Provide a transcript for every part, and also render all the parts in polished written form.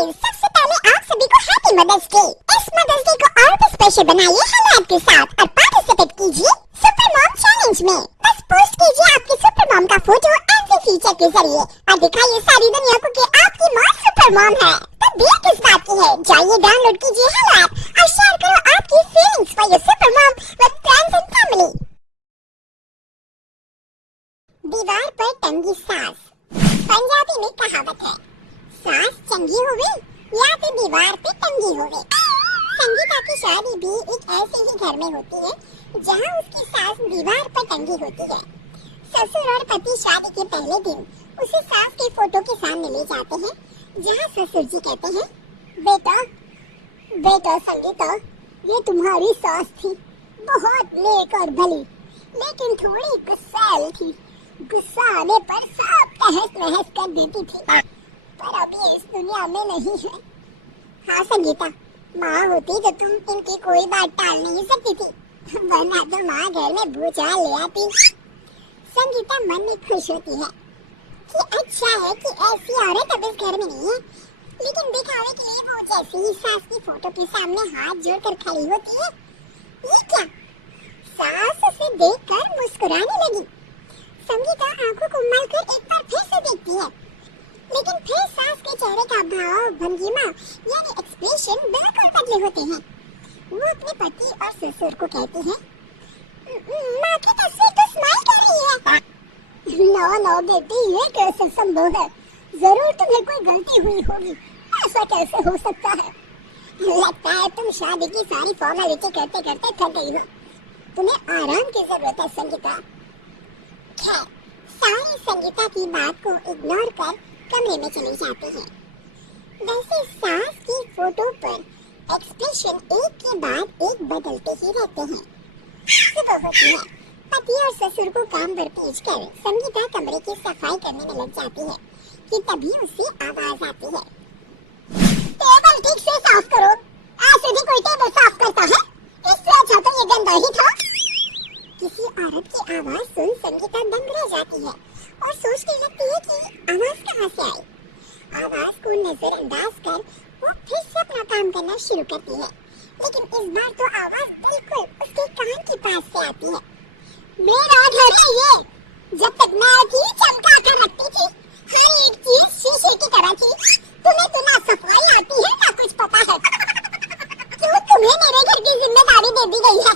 Guys, सबसे पहले आप सभी को हैप्पी मदर्स डे। इस मदर्स डे को और भी स्पेशल बनाइए हालात के साथ और पार्टिसिपेट कीजिए सुपर मॉम चैलेंज में। बस पोस्ट कीजिए आपकी सुपर मॉम का फोटो ऐसे फीचर के जरिए और दिखाइए सारी दुनिया को कि आपकी मॉम सुपर मॉम है। तो देर किस बात की है, जाइए डाउनलोड कीजिए हालात और शेयर करो आपकी feelings for your super mom with friends and family. दीवार पर टंगी सास। पंजाबी में कहावत है, सास चंगी होवे या फिर दीवार पे टंगी होवे। संगीता की शादी भी एक ऐसे ही घर में होती है जहां उसकी सास दीवार पर टंगी होती है। ससुर और पति शादी के पहले दिन उसे सास के फोटो के सामने ले जाते हैं, जहां ससुर जी कहते हैं, बेटा संगीता, ये तुम्हारी सास थी, बहुत नेक और भली, लेकिन थोड़ी गुस्सैल थी। गुस्सा आने पर सब तहस नहस कर देती थी, पर अभी इस दुनिया में नहीं है। हाँ संगीता, माँ होती तो तुम इनकी कोई बात टाल नहीं सकती थी, वरना तो माँ घर में भूचाल ले आती। संगीता मन में खुश होती है कि अच्छा है कि ऐसी औरत अब इस घर में नहीं है, लेकिन दिखावे के लिए वो जैसे ही सास की फोटो के सामने हाथ जोड़कर खड़ी होती है, ये क्या, सास उसे देखकर मुस्कुराने लगी। संगीता आंखों को मलकर एक बार फिर से देखती है, लेकिन फिर सास के चेहरे का भाव, भंगिमा यानी एक्सप्रेशन बिल्कुल बदले होते हैं। वो अपने पति और ससुर को कहती है, माँ की तस्वीर तो स्माइल कर रही है। नो बेटी, ये कैसे संभव है, जरूर तुम्हें कोई गलती हुई होगी, ऐसा कैसे हो सकता है। लगता है तुम शादी की सारी फॉर्मेलिटी करते करते थक गई हो, तुम्हें आराम की जरूरत है संगीता। खैर, सारी संगीता की बात को इग्नोर कर कमरे में चले जाते हैं। वैसे सास की फोटो पर एक्सप्रेशन एक के बाद एक बदलते ही रहते हैं। सुबह होती है, पति और ससुर को काम पर भेजकर संगीता कमरे की सफाई करने में लग जाती है कि तभी उसे आवाज आती है, टेबल ठीक से साफ करो। ऐसे भी कोई टेबल साफ करता है? इससे अच्छा तो ये गंदा ही था। किसी औरत की आवाज सुन संगीता दंग रह जाती है और सोचने लगती है कि आवाज कहाँ से आई। आवाज को नजरअंदाज कर वो फिर से अपना काम करना शुरू करती है, लेकिन इस बार तो आवाज बिल्कुल उसके कान के पास से आती है। मेरा घर है ये, जब तक मैं थी चमका कर रखती थी, हर एक चीज शीशे की तरह थी। तुम्हें तो ना सफाई आती है ना कुछ पता है। क्यों तुम्हें मेरे घर की जिम्मेदारी दे दी गई है?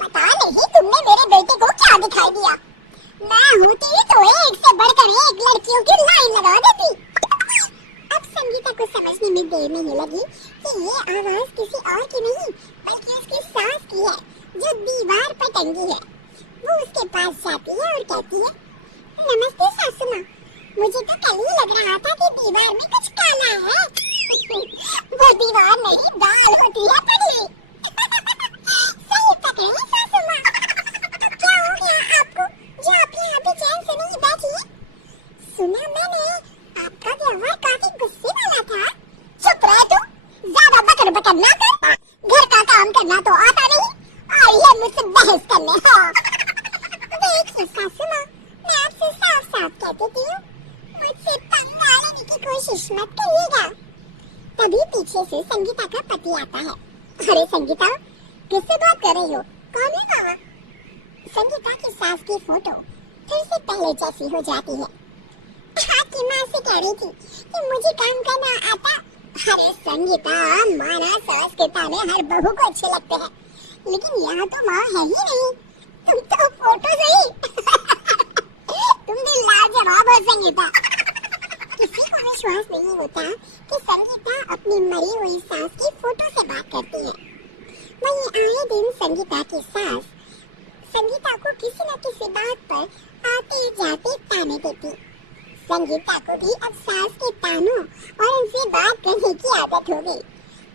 पता नहीं तुमने मेरे बेटे को क्या दिखाई दिया। मैं होती तो एक से बढ़कर एक लड़कियों की लाइन लगा देती। अब संगीता को समझने में देर नहीं लगी कि ये आवाज किसी और की नहीं बल्कि उसकी सास की है, जो दीवार पर टंगी है। वो उसके पास जाती है और कहती है, नमस्ते सासू माँ, मुझे तो कल ही लग रहा था कि दीवार में कुछ काला है। वो दीवार नहीं, दाल होती है पड़ी। सही पकड़ी सासू माँ। क्या हो गया आपको जो आप यहाँ पे चैन से नहीं बैठी? सुना मैंने आपका व्यवहार काफी गुस्से वाला था। चुप रह तू, ज्यादा बकर बकर ना कर। घर का काम करना तो आता नहीं और ये मुझसे बहस करने। हाँ देखिए सासू माँ, मैं आपसे साफ साफ कह देती हूँ, मुझसे पंगा लेने की कोशिश मत करिएगा। तभी पीछे से संगीता का पति आता है। अरे संगीता, किससे बात कर रही हो? कौन है वहाँ? संगीता की सास की फोटो फिर से पहले जैसी हो जाती है। आपकी माँ से कह रही थी कि मुझे काम करना आता। अरे संगीता, माना संस्कृता में हर बहू को अच्छे लगते हैं, लेकिन यहाँ तो माँ है ही नहीं, तुम तो फोटो सही। तुम भी लाजवाब हो संगीता। किसी को विश्वास नहीं होता कि संगीता अपनी मरी हुई सास की फोटो से बात करती है। वहीं आए दिन संगीता की सास संगीता को किसी न किसी बात पर आते जाते ताने देती। संगीता को भी अब सास के तानों और उनसे बात करने की आदत हो गई।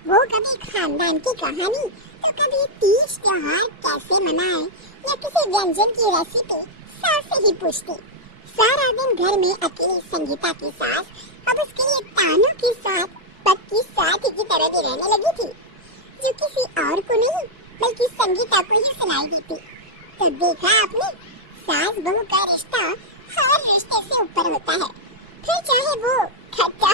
वो कभी खानदान की कहानी तो कभी तीज त्योहार कैसे मनाए या किसी व्यंजन की रेसिपी सास से ही पूछती। सारा दिन घर में अकेली संगीता की सास अब उसके लिए तानों के साथ पद की साथी की तरह भी रहने लगी थी, जो किसी और को नहीं बल्कि संगीता को ही सुनाई देती। तो देखा आपने, सास बहू का रिश्ता हर रिश्ते से ऊपर होता है, फिर चाहे वो खट्टा